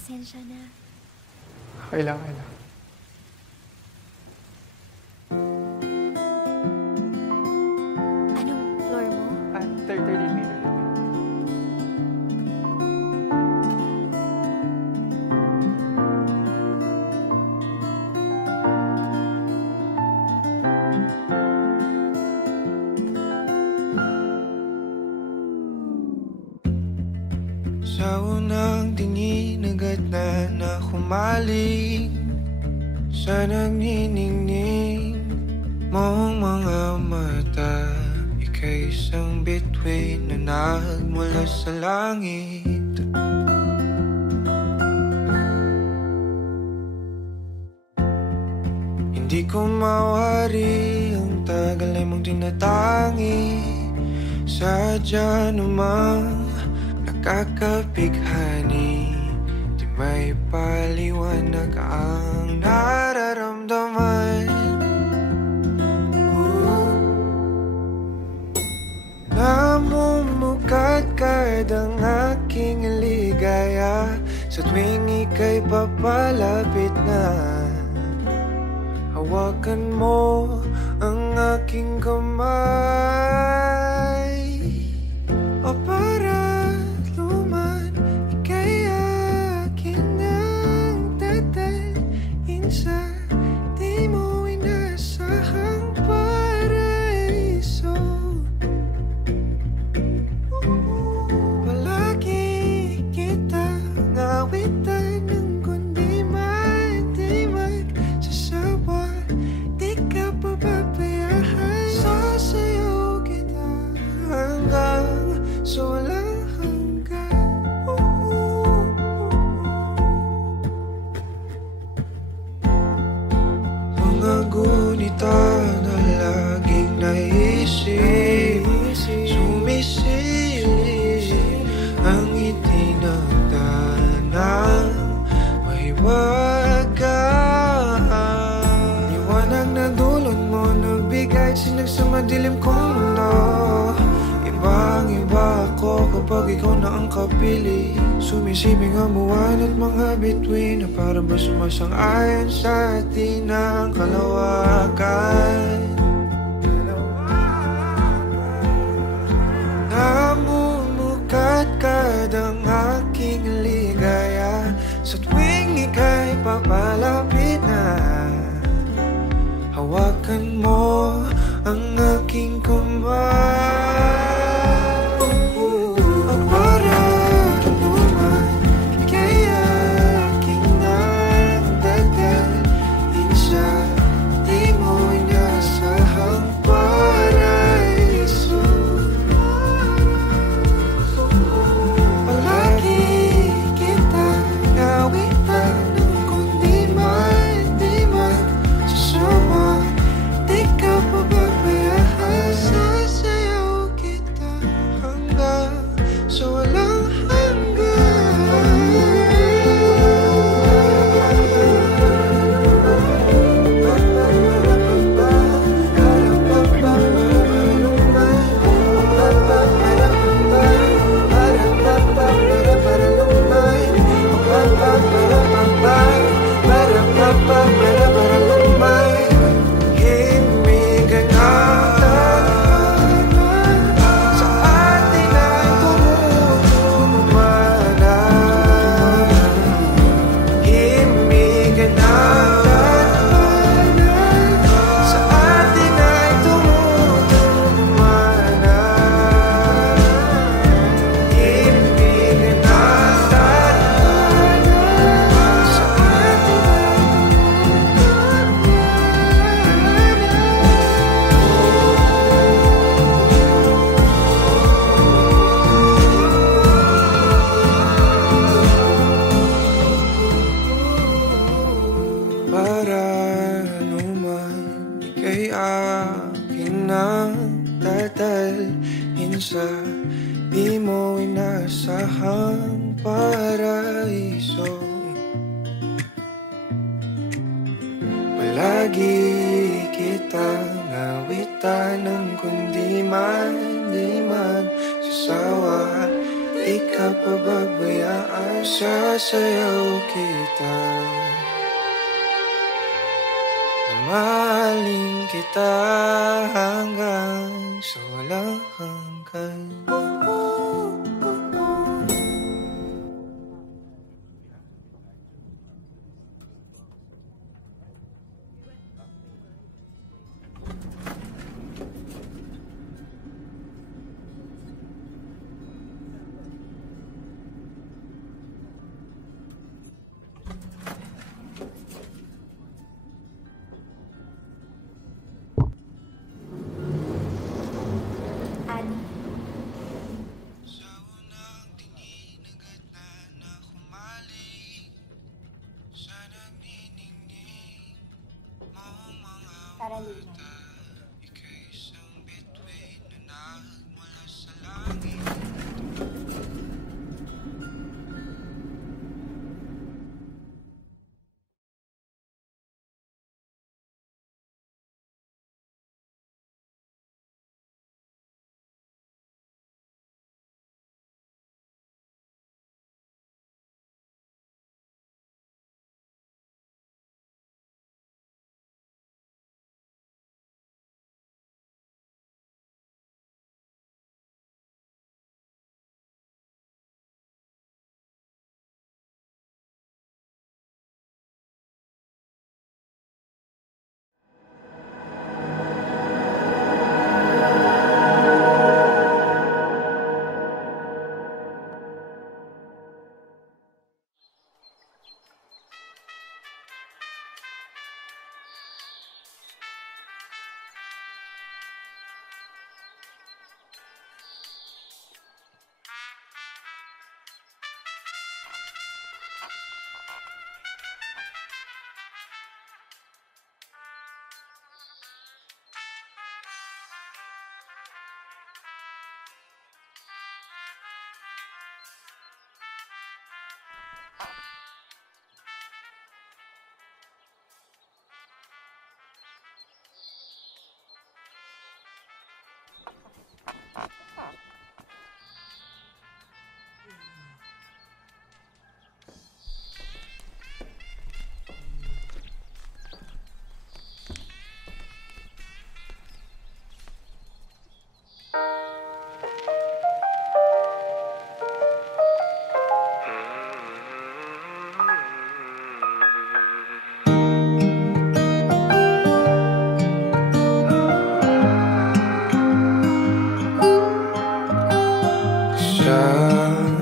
Pasensya na. Kailangan na. Anong floor mo? 30 meter. Sa unang tingin agad na humaling sa nagniningning mong mga mata. Ika'y isang bituin na nagmula sa langit. Hindi ko mawari ang tagal ay mong tinatangi. Sadya namang nakakapighani, di may paliwanag ang nararamdaman. Namumukadkad ang aking ligaya sa tuwing ika'y papalapit na. Hawakan mo ang aking kamay, o para luman, ika'y akin ang tatalin sa di mo inasahang paraiso. Palagi kitang awitan ng kundi di magsasawa. Di ka pababayaan, sasayaw kita hanggang sa walang hanggan. Mga gunita na laging naisip, sumisilip ang itinagdanang may wagang liwanag na dulot mo na bigay sinag sa madilim kong mundo. Ibang-iba ako kapag ikaw na ang kapili. Sumisibing ang buwan at mga bituin na para ba sumasang-ayon sa atin ang kalawakan. Namumukadkad ang aking ligaya sa tuwing ika'y papalapit na. Hawakan mo ang aking kamay. Sa di mo inasahang paraiso. Palagi kitang awitan ng kundi di man sasawa. di ka pababayaan. Sasayaw kita, mamahalin kita hanggang sa walang hanggan. Carolina.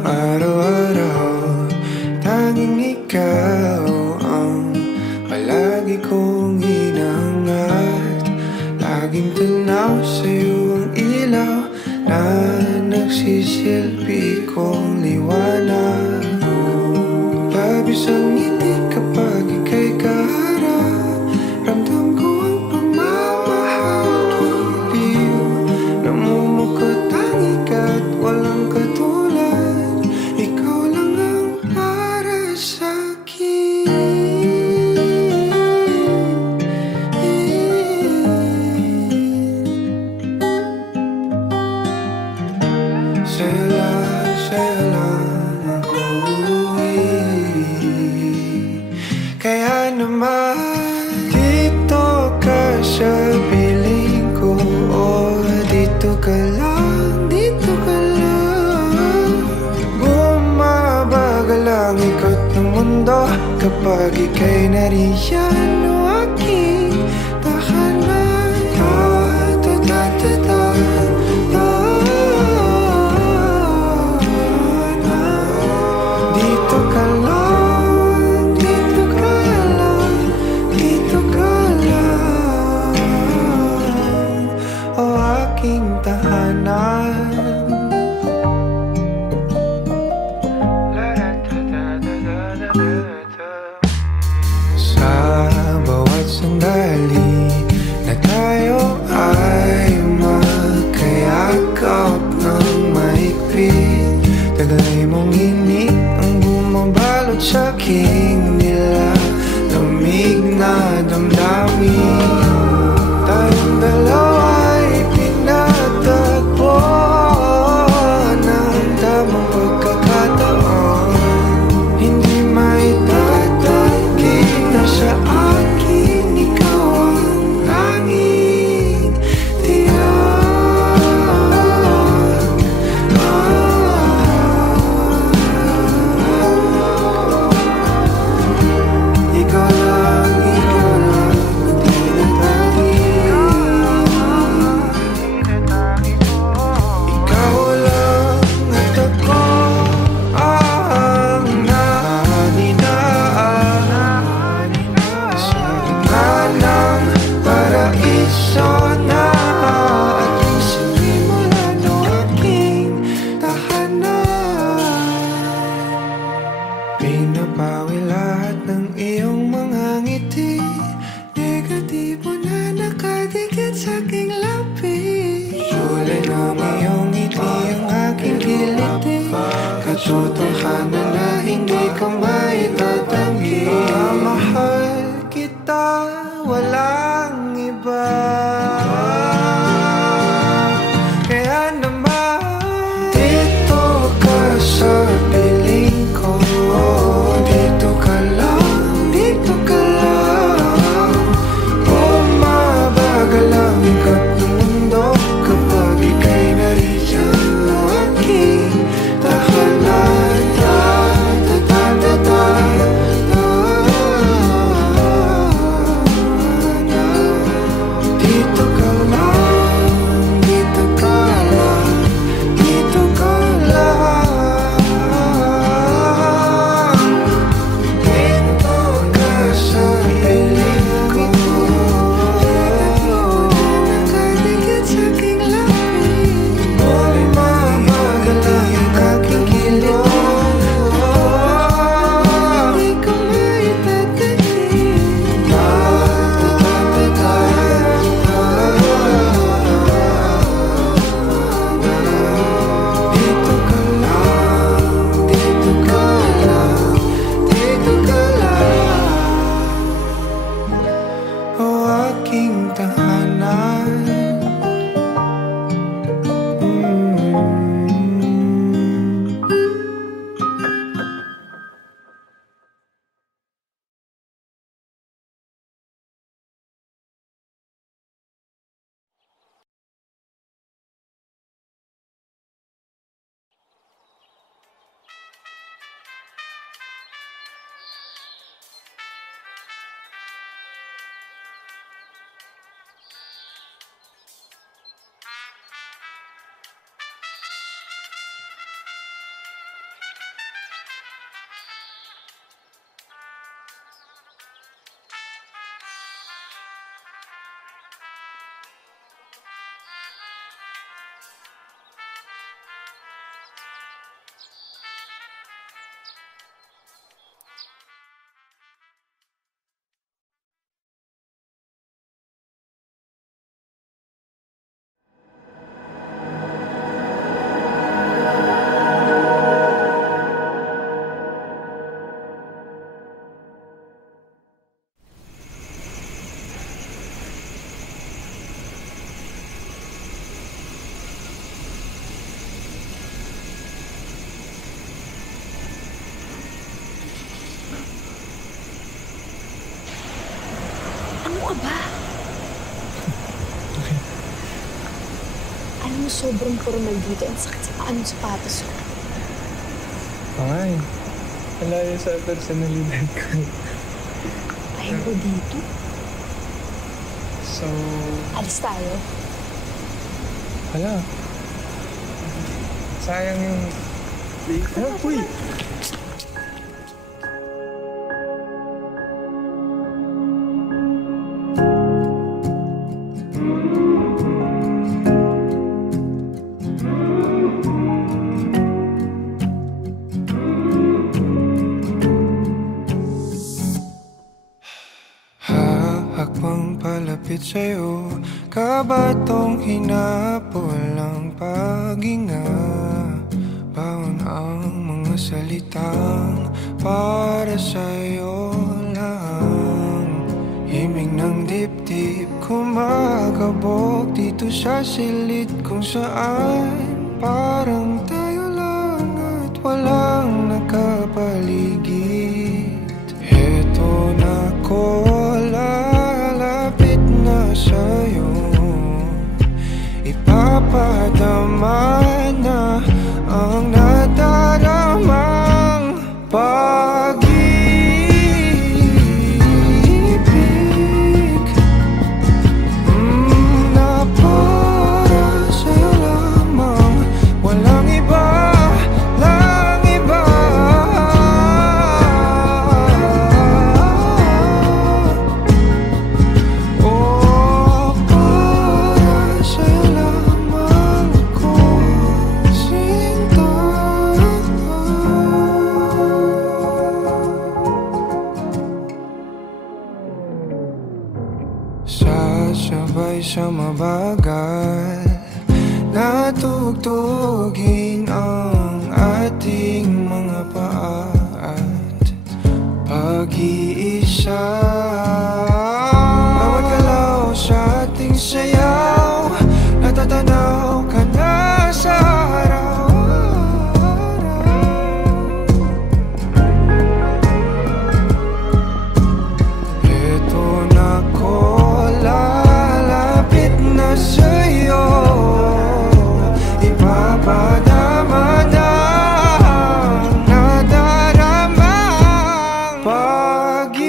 Araw-araw, tanging ikaw ang palagi kong hinahangat. Laging tanaw sa'yo ang ilaw na nagsisilbi kong liwanag. Labis ang ngiti kapag ika'y kaharap. Ramdam ko ang pagmamahal tuliw. Namumukot ang ikat, walang katulad. Ikaw lang ang para sa'kin. Sa'yo lang ako kaya naman dito ka sa piling ko. Oh, dito ka lang, dito ka lang. Bumabagal ang ikot ng mundo kapag ika'y nariyan. O aking tahanan. Ta-ta-ta-ta-ta. Dito ka lang, dito ka lang, dito ka lang. O aking tahanan. Sa bawat Alam mo, sobrang formal dito. Ang sakit sa paa ng sapatos ko. Ay, malayo sa personalidad ko. Ayaw ko dito. So, Alis tayo. wala. Sayang yung... Ano, uy! Hakbang palapit sa'yo, kabatong hinapol ang paghinga. Baon ang mga salitang para sa'yo lang. Himig ng dibdib kumakabog dito sa silid kung saan parang tayo lang at walang nakapaligid. Heto na ko, lalapit na sa'yo, ipapadama na ang nadaramang pag-ibig na para sa'yo lamang, walang iba, lang iba. Oh, para sa'yo lamang ako sinta. Sasabay sa mabagal na tugtugin ang ating mga paa at pag-iisa. Bawat galaw sa ating sayaw, natatanaw ka na sa araw-araw. Eto na ko, lalapit na sa'yo, ipapadama na ang nadaramang pag-ibig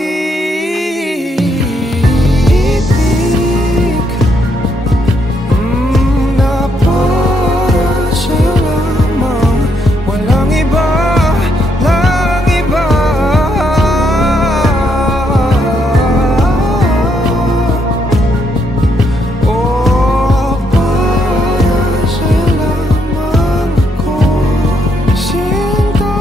na para sa'yo lamang, walang iba, lang iba. Oh, para sa'yo lamang ako sinta.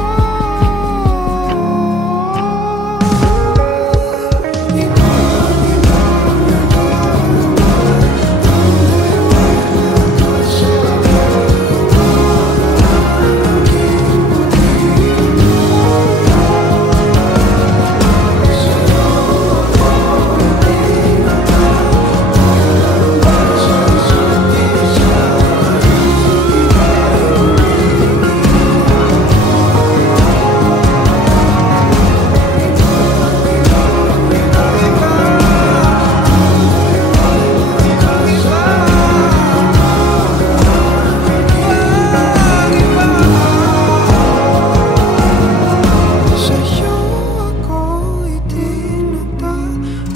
Sa'yo ako itinata,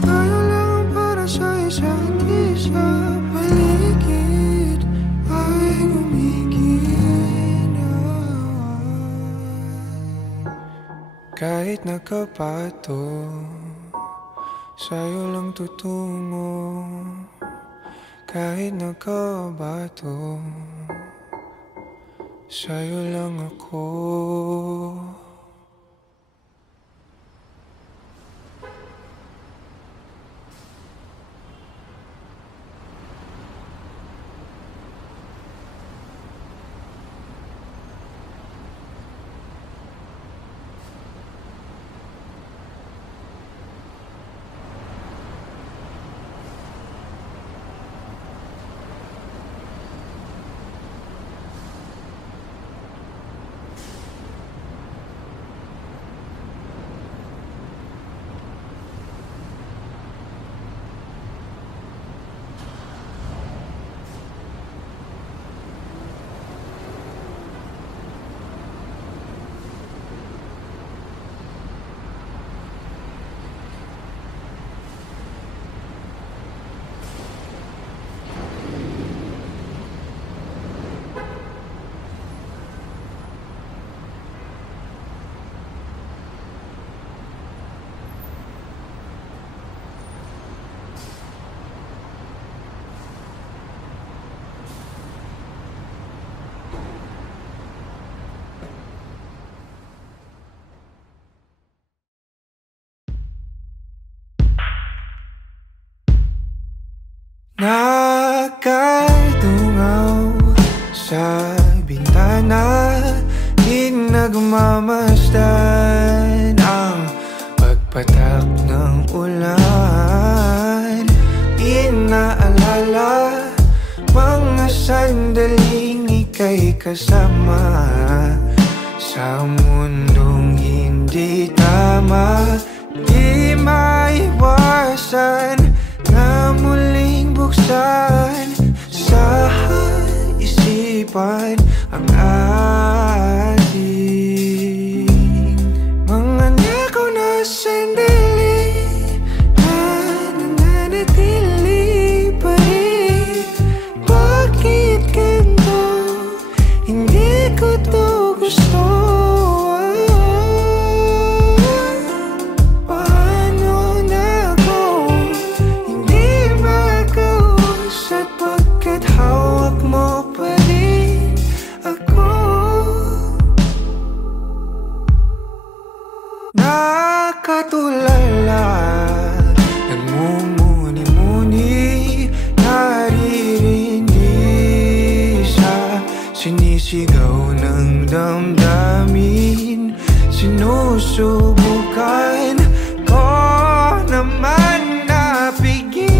tayo lang para sa isa't isa. Paligid ay gumigil. Kahit nakapato, sa'yo lang tutungo. Kahit nakabato, sa'yo lang ako. Nakadungaw sa bintana, di nagmamasdan ang pagpatak ng ulan. Inaalala mga sandaling ika'y kasama sa mundong hindi tama. Di maiwasan na muling buksan sa isipan ang ating mga nakaw na sandali na nananatili pa rin. Bakit ganito? Hindi ko to gusto. Nakatulala, nagmumuni-muni, naririndi sa sinisigaw ng damdamin. Sinusubukan ko naman na pigilan,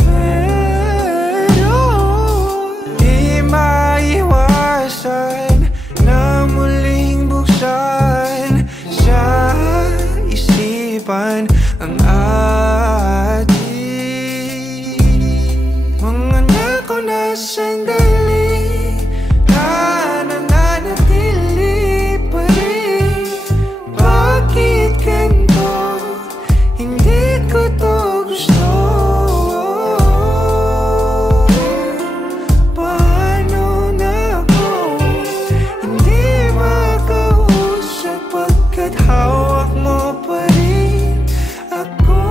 pero di maiwasan na muling buksan sa isipan ang ating mga nakaw na sandali na nananatili pa rin. Bakit ganito? Hindi ko to gusto. Paano na ako hindi makausap pagkat hawak mo pa rin ako?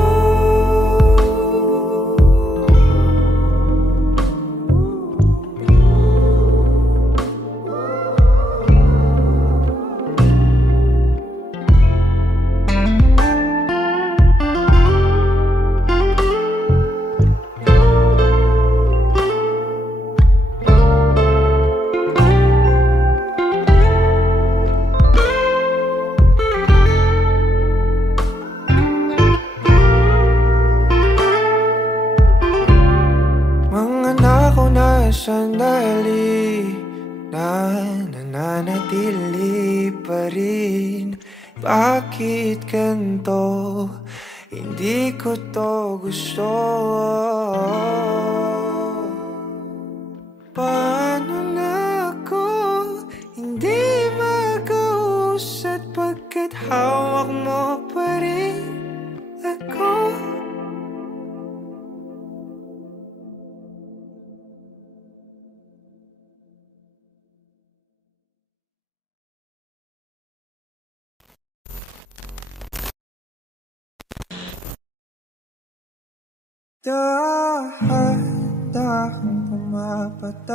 Mga nakaw na sandali na nananatili pa rin. Bakit ganito? Hindi ko to gusto. Paano na ako hindi makausap pagkat hawak mo pa rin ako? Dahan-dahang pumapatak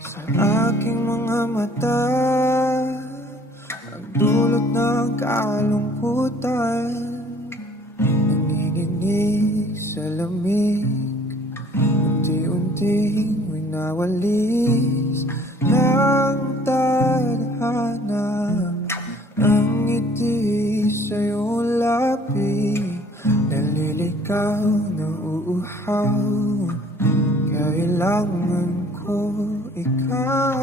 sa aking mga mata, ang dulot ng kalungkutan, nanginginig sa lamig, unti-unting winawalis ng tadhana. Ang ngiti sa'yo lapi, nalilikaw na uuhaw. Kailangan ko ikaw,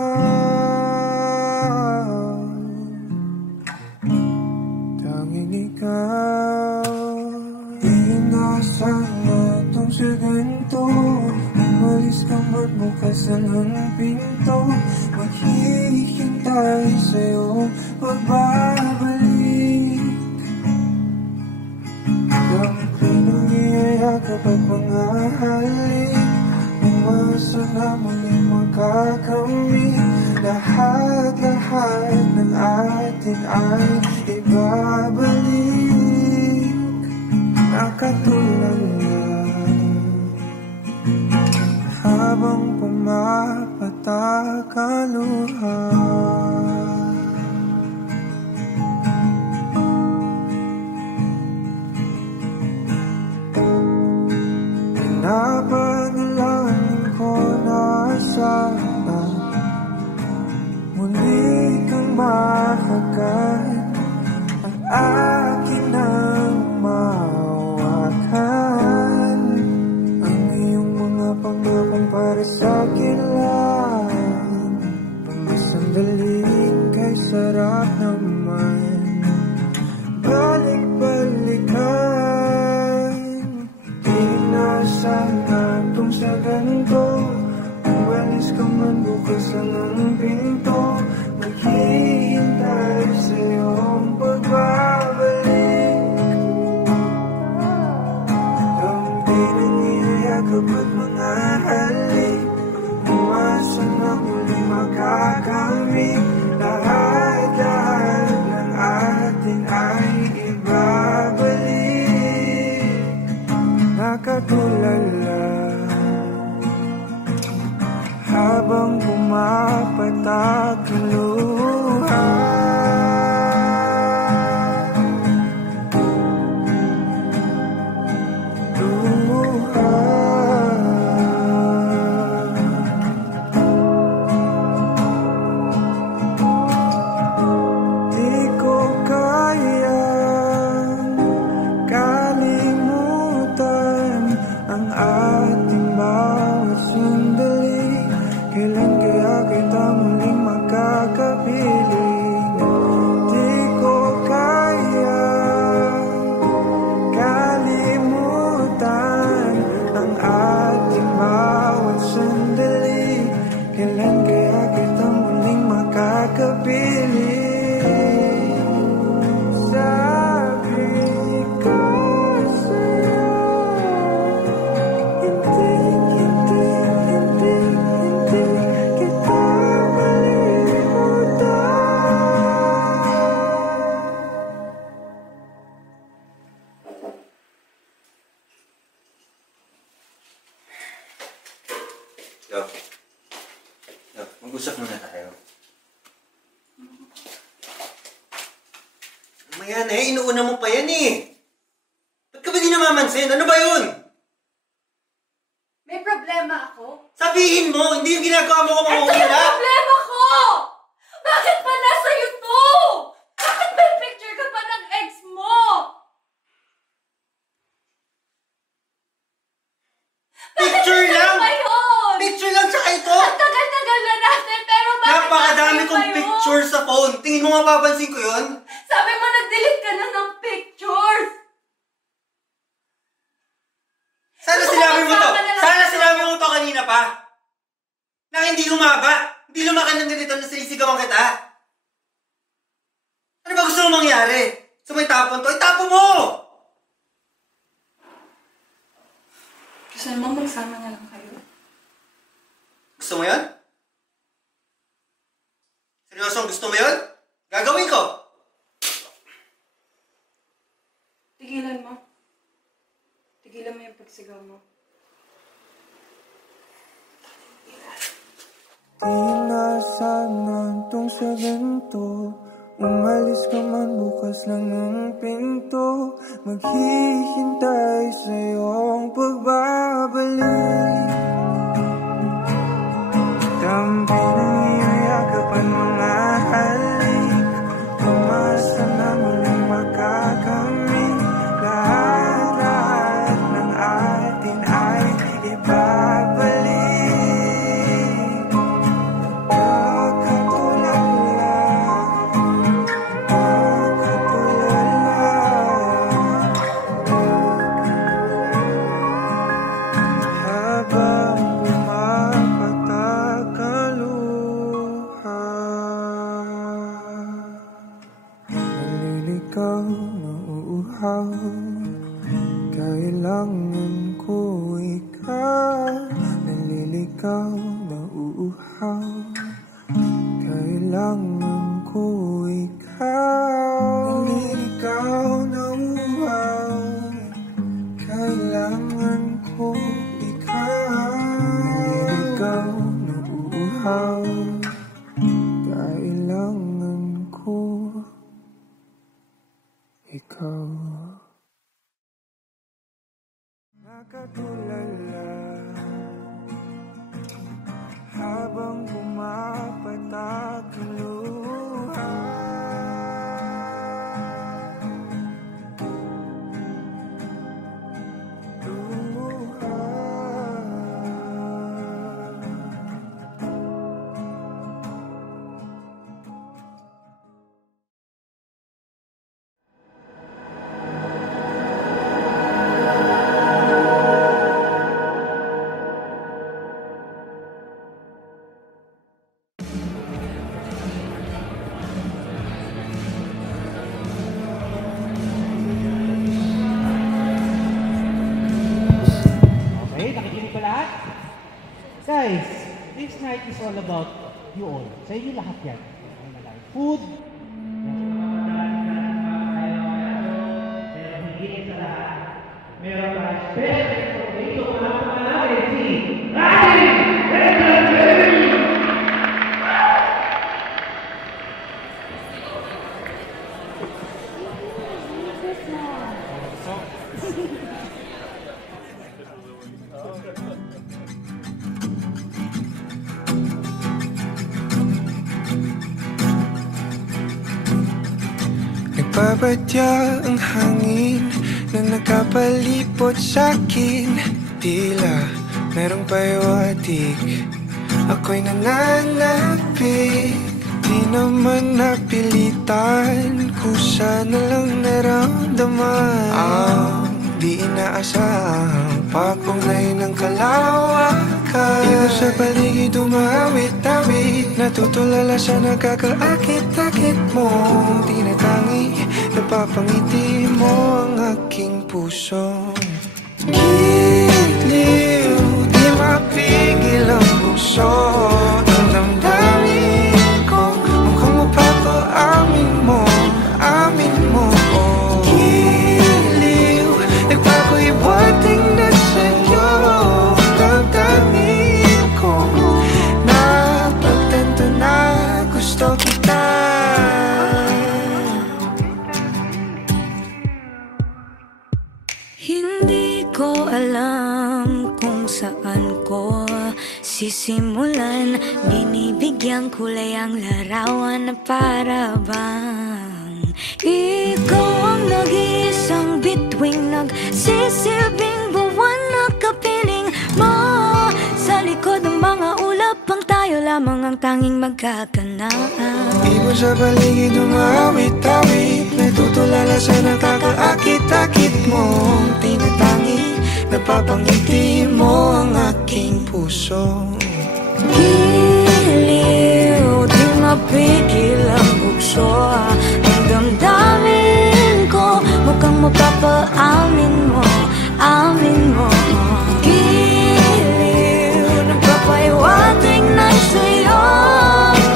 tanging ikaw. Inaasahan mo itong sa ganito, umalis ka magbukas ng pinto. Maghihintay sa'yo pagbabalik. Ang pinangiyayakap at mga halik, umasa na muling magkakamit. Lahat-lahat ng atin ay ibabalik. Nakatulala habang pumapatak ang luha. kapag mga halik Umasan na muling makakamit Lahat ng atin ay ibabalik Nakatulala habang pumapatak ang luha Mag-usap muna tayo. Ano yan eh? Inuuna mo pa yan eh. Ba't ka ba di namamansin? Ano ba yun? May problema ako? Sabihin mo! Hindi yung ginagawa mo kung Ito mauna. yung problema ko! Bakit pa nasa YouTube? Bakit may picture ka pa ng ex mo? Picture lang! Ba yun? Picture lang tsaka ito! Ang tagal-tagal na natin, pero bakit Napakadami kong pa yun? picture sa phone. Tingin mo mapapansin ko yun? Sabi mo nag-delete ka na ng pictures! Sana sinabi mo to! Sana sinabi mo to kanina pa! Na hindi humaba! Hindi lumaki ng ganito na sinisigawan kita! Ano ba gusto mo mangyari? So may tapon to? Itapon mo! Gusto naman magsama na lang kayo? Gusto mo yun? Seryosong gusto mo yun? Gagawin ko! Tigilan mo. Tigilan mo yung pagsigaw mo. Di na sana itong sa ganito Umalis ka man bukas lang ng pinto Maghihintay sa iyong pagbabalik Tampi ng iyong yakapan mga halik Umasa na muling makakamit Lahat ng atin ay ibabalik Kailangan ko ikaw Naliligaw na uuhaw Kailangan ko ikaw Naliligaw na uuhaw Kailangan ko ikaw Naliligaw na uuhaw Kailangan ko ikaw Nakatulala habang pumapatak ang luha Guys, this night is all about you all. Sa inyo lahat yan. Food. Meron pa special information na natin si Nagpapadya ang hangin na nakapalipot sa'kin. Tila merong payawatig, ako'y nananapig. Di naman napilitan, kusa na lang naramdaman ang di inaasahang papunay ng kalawakan. Iba sa paligid umawit-awit, natutulala sa nakakaakit-akit mo. Tinatangi, napapangiti mo ang aking puso. Giliw, di mapigil ang bukso ng damdamin ko. Mukhang mapapaamin mo, amin mo. Giliw, nagpapahiwating na sa'yo damdamin ko. Napagtanto na gusto kita. Hindi ko alam kung saan ko sisimulan. Binibigyan kulay ang larawan na para bang ikaw ang nag-iisang bituing, nagsisilbing buwan na kapiling mo. Sa likod ng mga ulap pang tayo lamang ang tanging magkakanaan. Ibon sa paligid umawit-awit, natutulala sa nakakaakit-akit mong tinatangi, napapangiti mo ang aking puso. Giliw, di mapigil ang bukso ang damdamin ko. Mukhang mapapaamin mo, amin mo. Giliw, nagpapahiwating na sa'yo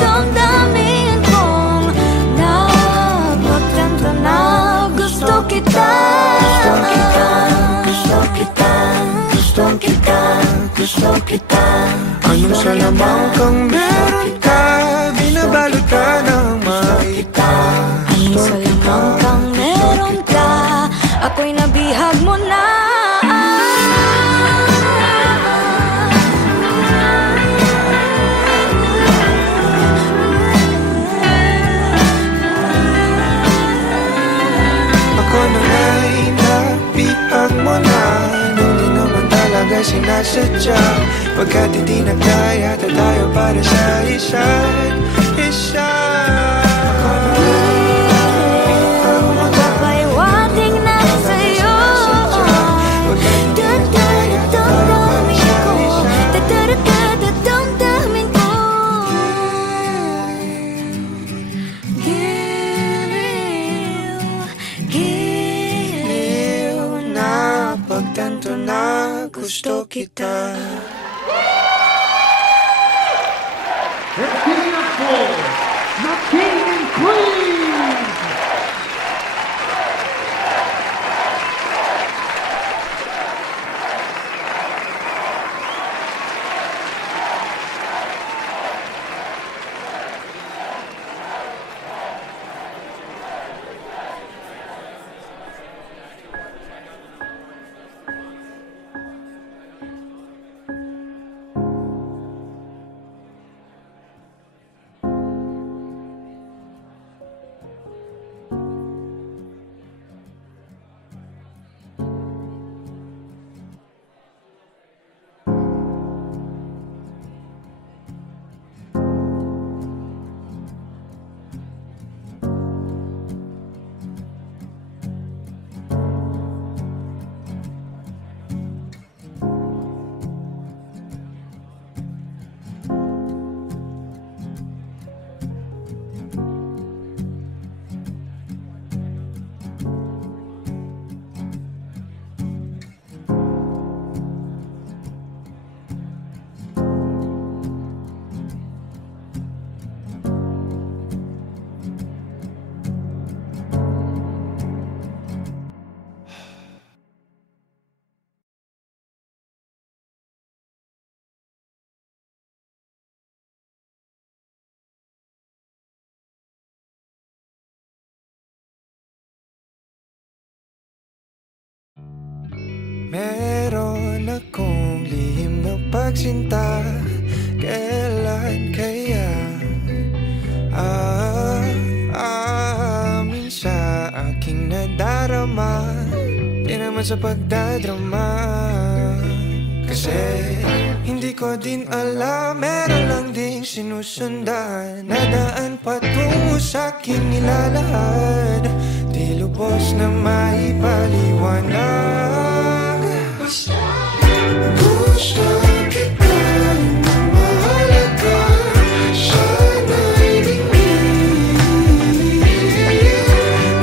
damdamin kong napagtanto na gusto kita. Gusto kita, gusto kita, gusto kita. Anong salamang kang meron ka, binabalot ka ng maita. Anong salamang kang meron ka, ako'y nabihag mo na. Ako na nga'y nabihag mo na, nung di naman talaga sinasadya. Pagkat hindi na kaya tayo para sa isa't isa. Magpapahiwating na sa'yo damdamin ko, damdamin ko. Giliw, giliw na Pagtanto na gusto kita. Let's give it up for the King and Queen! Meron akong lihim na pagsinta. Kailan kaya amin sa aking nadarama? Di naman sa pagdadrama, kasi hindi ko din alam. Meron lang ding sinusundan na daan patungo sa'king nilalahad. Di lubos na maipaliwanag. Gusto kita na mahalaga. Sana'y dingin.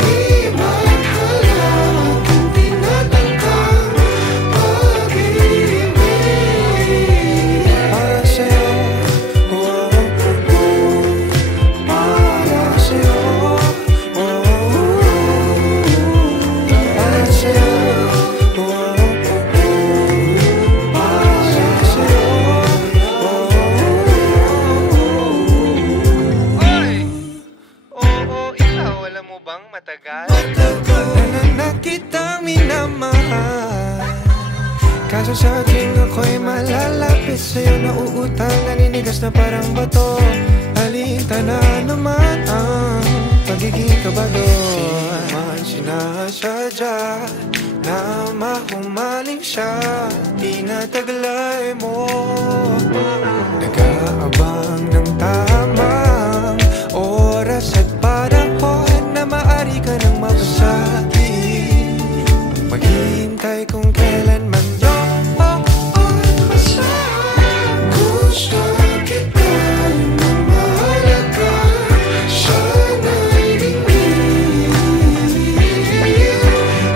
Di maghalak ang tinatangkang pag-ibig. Para sa'yo, oh, oh, para sa'yo, oh, para sa'yo, oh, bang matagal? Na kitang minamahal. Kaso sa ating ako'y malalapit sa'yo. Nauutang, naninigas na parang bato. Alinta na naman ang pagiging kabado. Di man sinasadya na mahumaling siya. Tinataglay mo, nag-aabang ng tamang oras at panahon na maaari ka nang mabasagin. Maghihintay kung kailan man yun basta. Gusto kita na mahalaga. Sana'y dingin.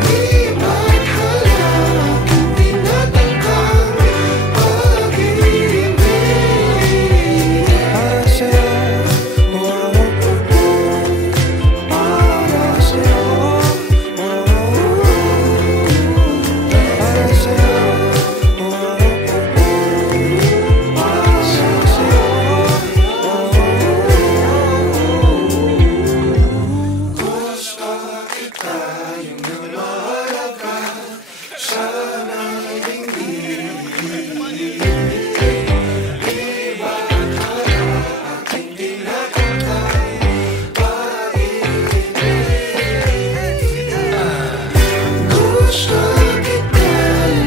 Di maghalak ang tinatangkang pag-ibig. Para sa'yo, oh, para sa'yo, oh, para sa'yo, oh, para sa'yo, gusto kita yung namahalaga. Sana'y dingin. Di maghalak ang tinatangkang pag-ibig. Gusto kita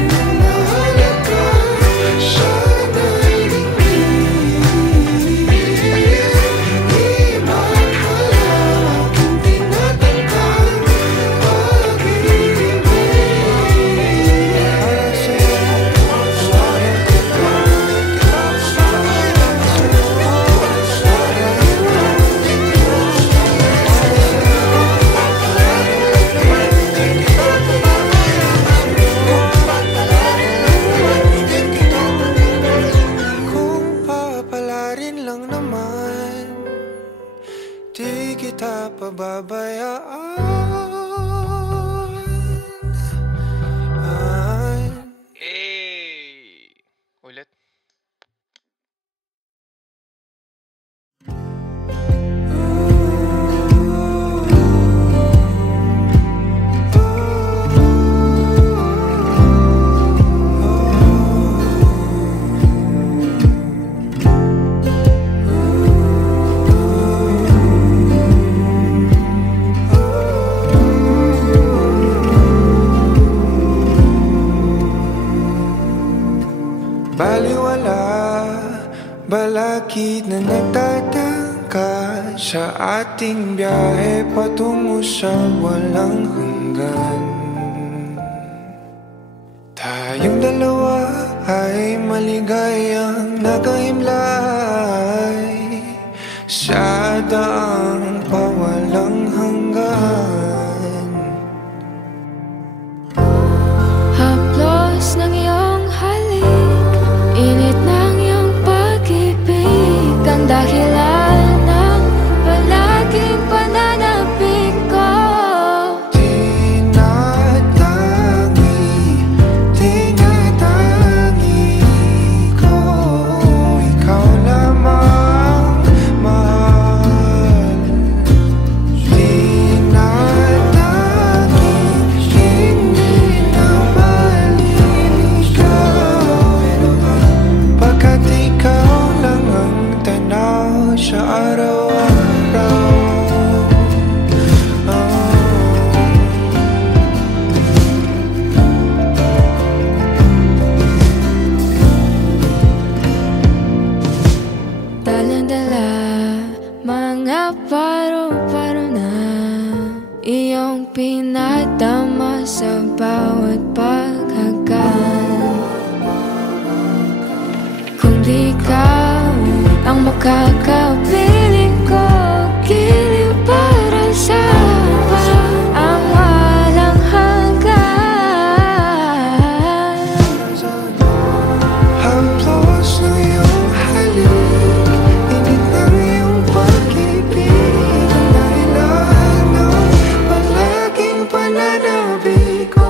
na mahalaga. Sana'y dingin. Di maghalak ang tinatangkang pag-ibig. Para sa'yo, sayang kita. Kung papalarin lang naman, di kita pababayaan. Ulit. Baliwala, balakid na nagtatangka sa ating biyahe patungo sa walang hanggan. Tayong dalawa ay maligayang nakahimlay sa daang pawalang hanggan. Haplos ng iyong halik, init ng iyong pag-ibig, ang dahilan ng palaging pananabik ko. Tinatangi ko, ikaw lamang mahal. kakapiling ko, giliw para sa ang walang hanggan. Haplos ng iyong halik, init ng iyong pag-ibig, ang dahilan ng palaging pananabik ko.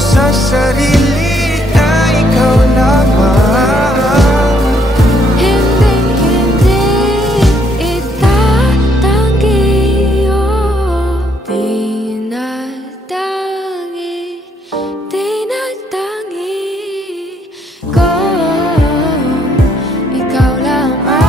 Sa sarili na ikaw lamang, hindi itatanggi, tinatangi ko, ikaw lamang.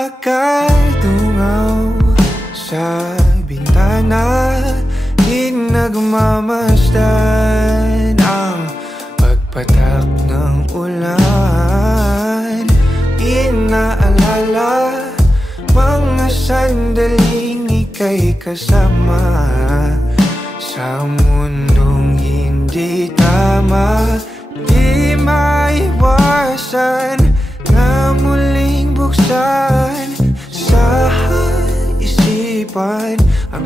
Nakadungaw sa bintana, di nagmamasdan ang pagpatak ng ulan. Inaalala mga sandaling ika'y kasama sa mundong hindi tama. Di maiwasan na muling buksan sa isipan ang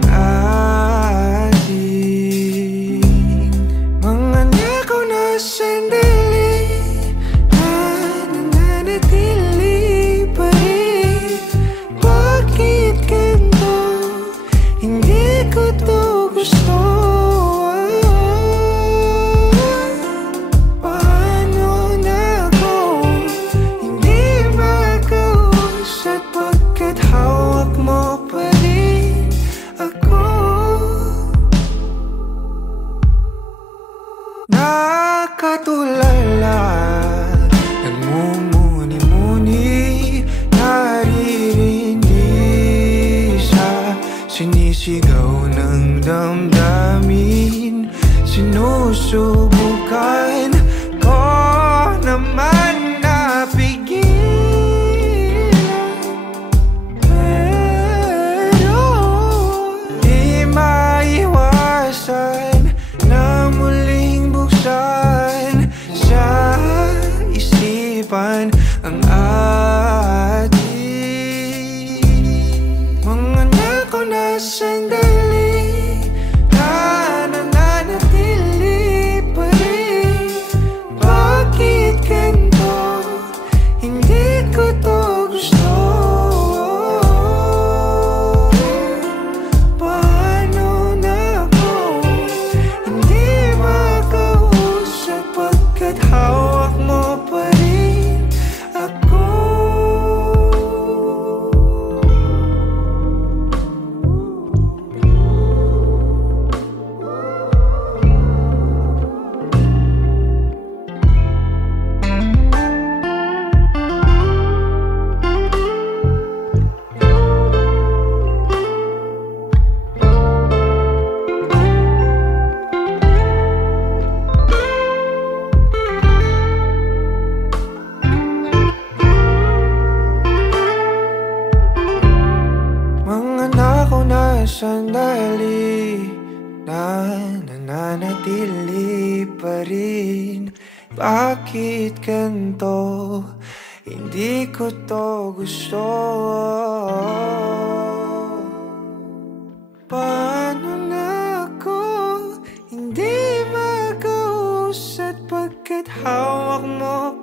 ating mga nakaw na sandali na nananatili pa rin. Bakit ganito? Hindi ko to gusto. na sandali na nananatili pa rin. Bakit ganito? Hindi ko to gusto. Paano na ako hindi mag-uusat pagkat hawak mo